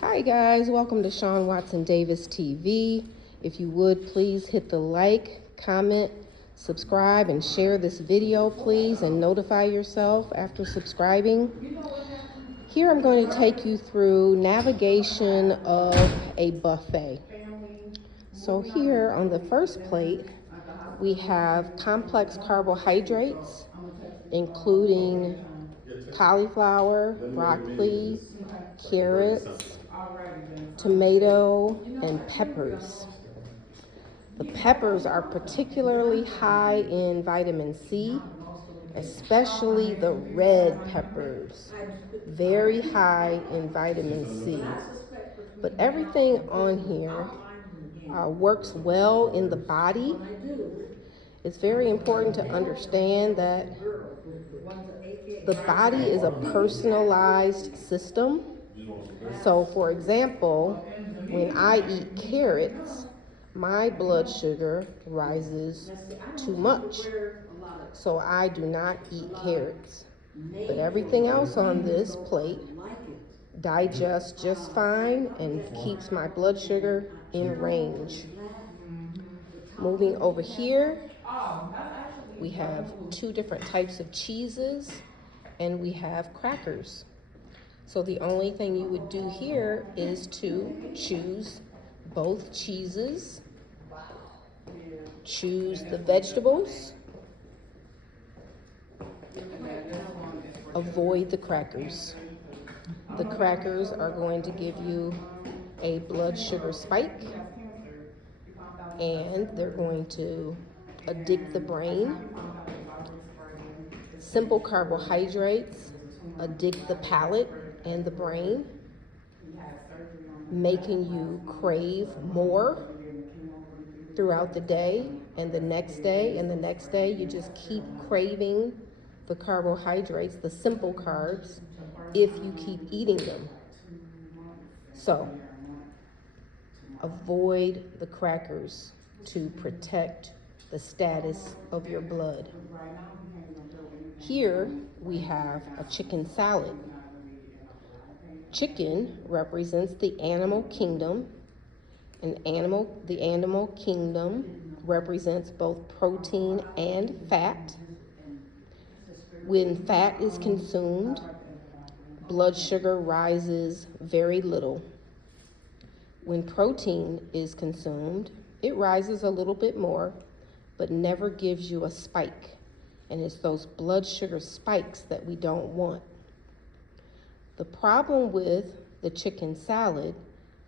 Hi guys, welcome to Shawn Watson Davis TV. If you would please hit the like, comment, subscribe, and share this video please, and notify yourself after subscribing. Here I'm going to take you through navigation of a buffet. So here on the first plate, we have complex carbohydrates, including cauliflower, broccoli, carrots, tomato, and peppers. The peppers are particularly high in vitamin C, especially the red peppers. Very high in vitamin C. But everything on here works well in the body. It's very important to understand that the body is a personalized system. So for example, when I eat carrots, my blood sugar rises too much. So I do not eat carrots. But everything else on this plate digests just fine and keeps my blood sugar in range. Moving over here, we have two different types of cheeses and we have crackers. So the only thing you would do here is to choose both cheeses, choose the vegetables, avoid the crackers. The crackers are going to give you a blood sugar spike, and they're going to addict the brain. Simple carbohydrates addict the palate and the brain, making you crave more throughout the day, and the next day and the next day. You just keep craving the carbohydrates, the simple carbs, if you keep eating them. So avoid the crackers to protect the status of your blood. Here we have a chicken salad. Chicken represents the animal kingdom, and the animal kingdom represents both protein and fat. When fat is consumed, blood sugar rises very little. When protein is consumed, it rises a little bit more, but never gives you a spike. And it's those blood sugar spikes that we don't want. The problem with the chicken salad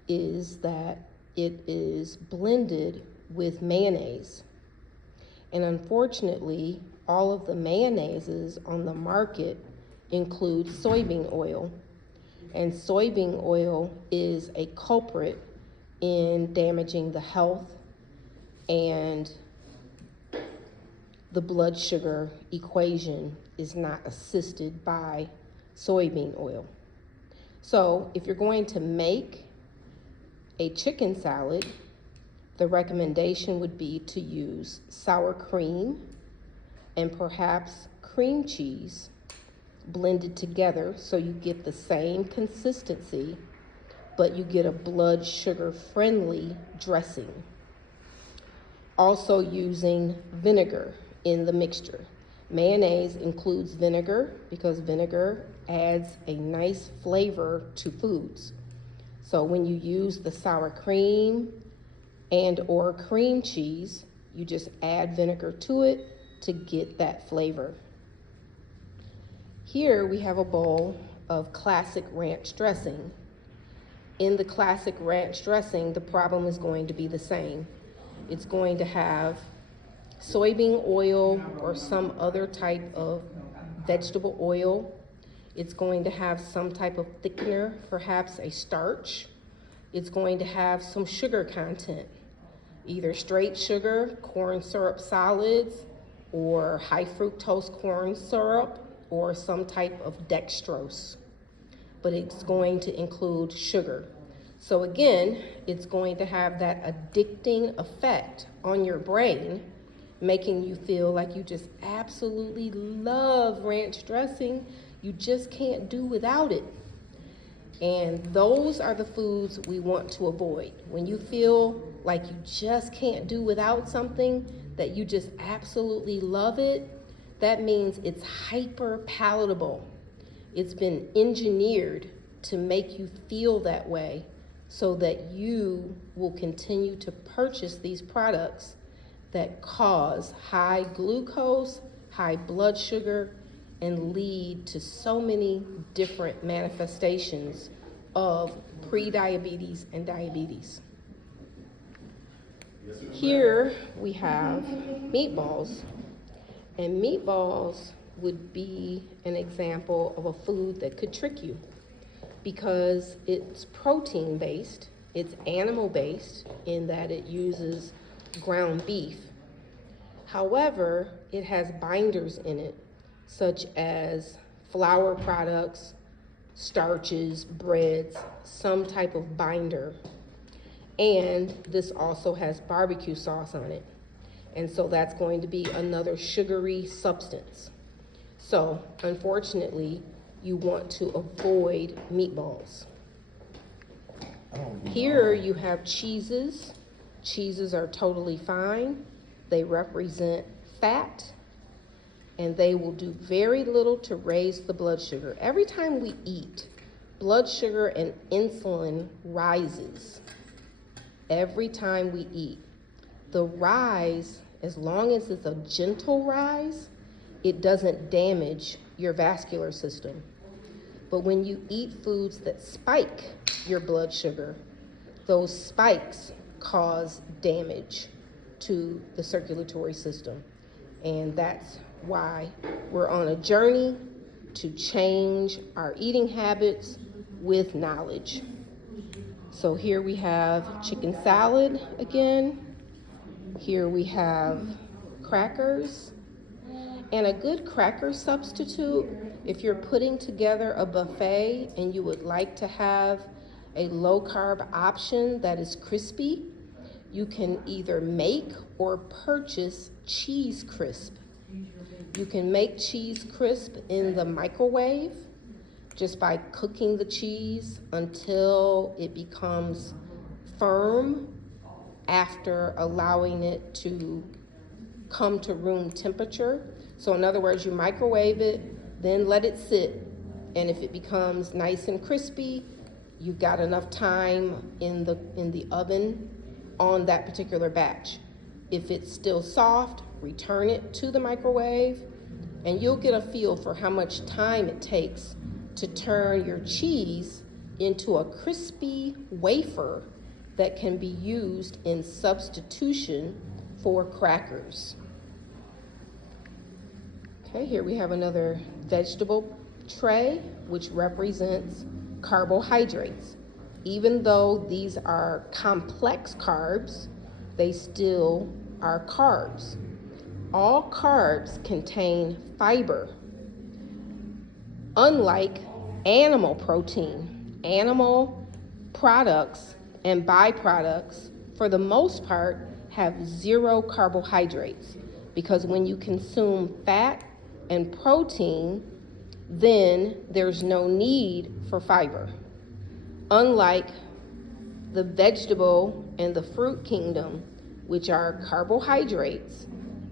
is that it is blended with mayonnaise. And unfortunately, all of the mayonnaises on the market include soybean oil. And soybean oil is a culprit in damaging the health and the blood sugar equation is not assisted by soybean oil. So if you're going to make a chicken salad, the recommendation would be to use sour cream and perhaps cream cheese blended together so you get the same consistency, but you get a blood sugar friendly dressing. Also using vinegar in the mixture. Mayonnaise includes vinegar because vinegar adds a nice flavor to foods. So when you use the sour cream and or cream cheese, you just add vinegar to it to get that flavor. Here we have a bowl of classic ranch dressing. In the classic ranch dressing, the problem is going to be the same. It's going to have soybean oil or some other type of vegetable oil. It's going to have some type of thickener, perhaps a starch. It's going to have some sugar content, either straight sugar, corn syrup solids, or high fructose corn syrup, or some type of dextrose. But it's going to include sugar. So again, it's going to have that addicting effect on your brain, making you feel like you just absolutely love ranch dressing. You just can't do without it. And those are the foods we want to avoid. When you feel like you just can't do without something, that you just absolutely love it, that means it's hyper palatable. It's been engineered to make you feel that way so that you will continue to purchase these products that cause high glucose, high blood sugar, and lead to so many different manifestations of prediabetes and diabetes. Here we have meatballs, and meatballs would be an example of a food that could trick you because it's protein based, it's animal based in that it uses ground beef. However, it has binders in it, such as flour products, starches, breads, some type of binder. And this also has barbecue sauce on it. And so that's going to be another sugary substance. So, unfortunately, you want to avoid meatballs. Here you have cheeses. Cheeses are totally fine. They represent fat, and they will do very little to raise the blood sugar. Every time we eat, blood sugar and insulin rises. Every time we eat. The rise, as long as it's a gentle rise, it doesn't damage your vascular system. But when you eat foods that spike your blood sugar, those spikes cause damage to the circulatory system. And that's why we're on a journey to change our eating habits with knowledge. So here we have chicken salad again. Here we have crackers. And a good cracker substitute, if you're putting together a buffet and you would like to have a low carb option that is crispy, you can either make or purchase cheese crisp. You can make cheese crisp in the microwave just by cooking the cheese until it becomes firm after allowing it to come to room temperature. So in other words, you microwave it, then let it sit, and if it becomes nice and crispy, you've got enough time in the oven on that particular batch. If it's still soft, return it to the microwave, and you'll get a feel for how much time it takes to turn your cheese into a crispy wafer that can be used in substitution for crackers. Okay, here we have another vegetable tray, which represents carbohydrates. Even though these are complex carbs, they still are carbs. All carbs contain fiber. Unlike animal protein, animal products and byproducts, for the most part, have zero carbohydrates, because when you consume fat and protein, then there's no need for fiber. Unlike the vegetable and the fruit kingdom, which are carbohydrates,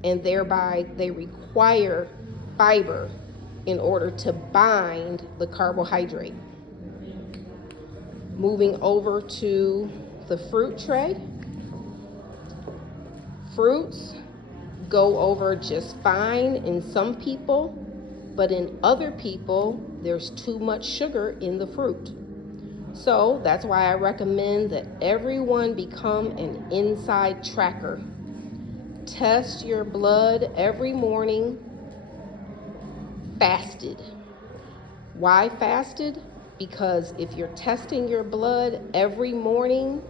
and thereby they require fiber in order to bind the carbohydrate. Moving over to the fruit tray. Fruits go over just fine in some people, but in other people, there's too much sugar in the fruit. So that's why I recommend that everyone become an inside tracker. Test your blood every morning, fasted. Why fasted? Because if you're testing your blood every morning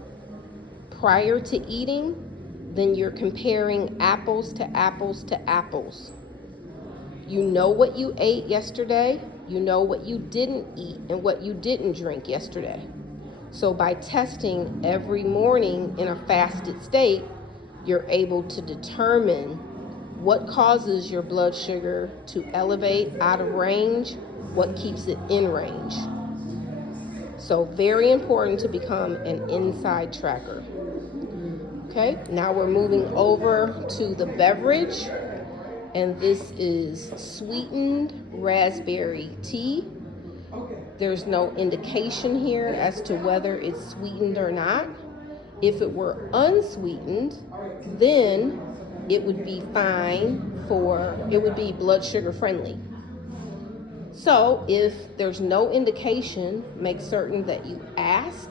prior to eating, then you're comparing apples to apples to apples. You know what you ate yesterday, you know what you didn't eat and what you didn't drink yesterday. So by testing every morning in a fasted state, you're able to determine what causes your blood sugar to elevate out of range, what keeps it in range. So very important to become an inside tracker. Okay, now we're moving over to the beverage, and this is sweetened raspberry tea. There's no indication here as to whether it's sweetened or not. If it were unsweetened, then it would be it would be blood sugar friendly. So if there's no indication, make certain that you ask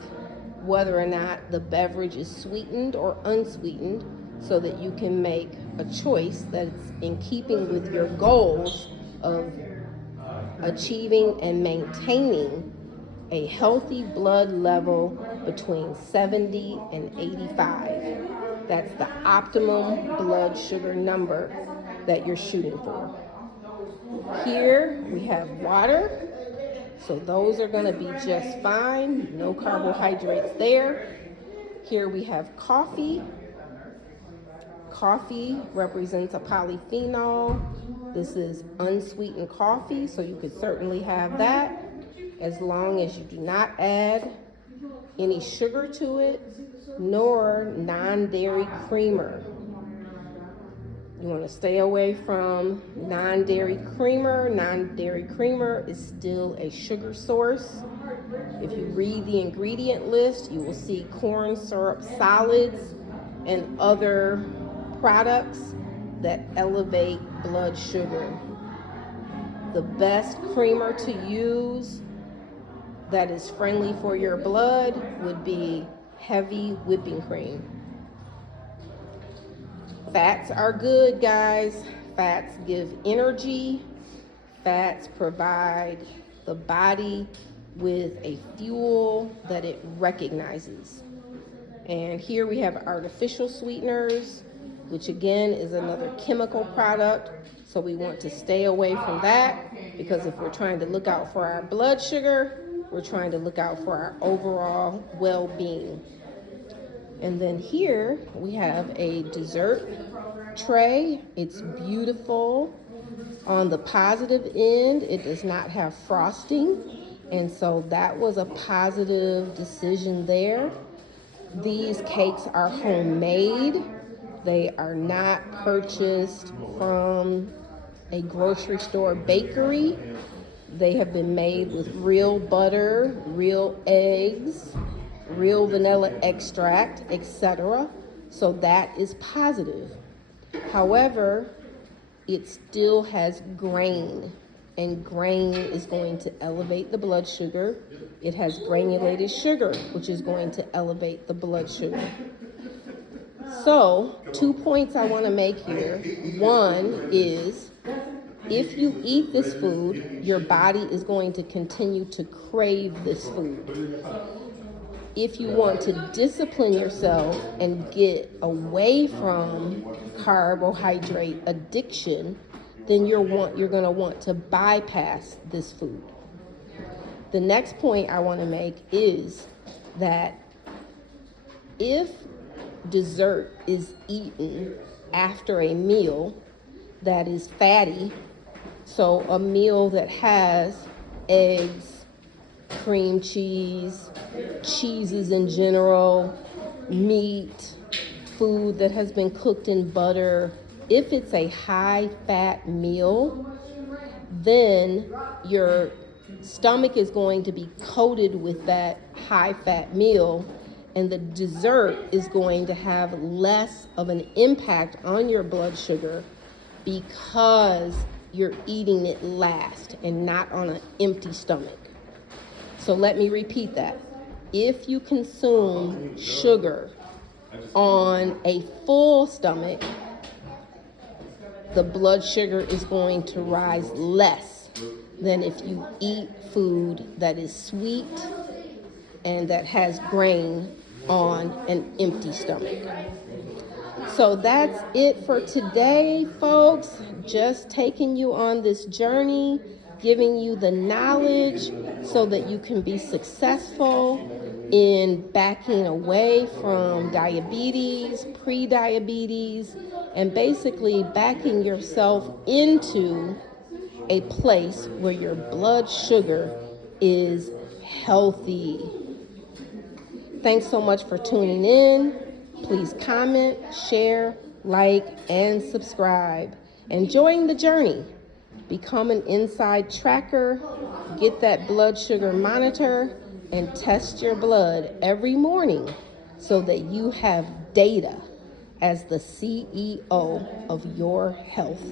whether or not the beverage is sweetened or unsweetened so that you can make a choice that's in keeping with your goals of achieving and maintaining a healthy blood level between 70 and 85. That's the optimum blood sugar number that you're shooting for. Here we have water, so those are going to be just fine, no carbohydrates there. Here we have coffee. Coffee represents a polyphenol. This is unsweetened coffee, so you could certainly have that as long as you do not add any sugar to it, nor non-dairy creamer. You want to stay away from non-dairy creamer. Non-dairy creamer is still a sugar source. If you read the ingredient list, you will see corn syrup solids and other products that elevate blood sugar. The best creamer to use that is friendly for your blood would be heavy whipping cream. Fats are good, guys. Fats give energy. Fats provide the body with a fuel that it recognizes. And here we have artificial sweeteners, which again is another chemical product. So we want to stay away from that, because if we're trying to look out for our blood sugar, we're trying to look out for our overall well-being. And then here we have a dessert tray. It's beautiful. On the positive end, it does not have frosting, and so that was a positive decision there. These cakes are homemade. They are not purchased from a grocery store bakery. They have been made with real butter, real eggs, real vanilla extract, etc. So that is positive. However, it still has grain, and grain is going to elevate the blood sugar. It has granulated sugar, which is going to elevate the blood sugar. So, 2 points I want to make here. One is, if you eat this food, your body is going to continue to crave this food. If you want to discipline yourself and get away from carbohydrate addiction, then you're going to want to bypass this food. The next point I want to make is that if dessert is eaten after a meal that is fatty, so a meal that has eggs, cream cheese, cheeses in general, meat, food that has been cooked in butter, if it's a high-fat meal, then your stomach is going to be coated with that high-fat meal, and the dessert is going to have less of an impact on your blood sugar because you're eating it last and not on an empty stomach. So let me repeat that. If you consume sugar on a full stomach, the blood sugar is going to rise less than if you eat food that is sweet and that has grain on an empty stomach. So that's it for today, folks. Just taking you on this journey, giving you the knowledge so that you can be successful in backing away from diabetes, pre-diabetes, and basically backing yourself into a place where your blood sugar is healthy. Thanks so much for tuning in. Please comment, share, like, and subscribe. Enjoying the journey. Become an inside tracker, get that blood sugar monitor, and test your blood every morning so that you have data as the CEO of your health.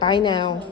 Bye now.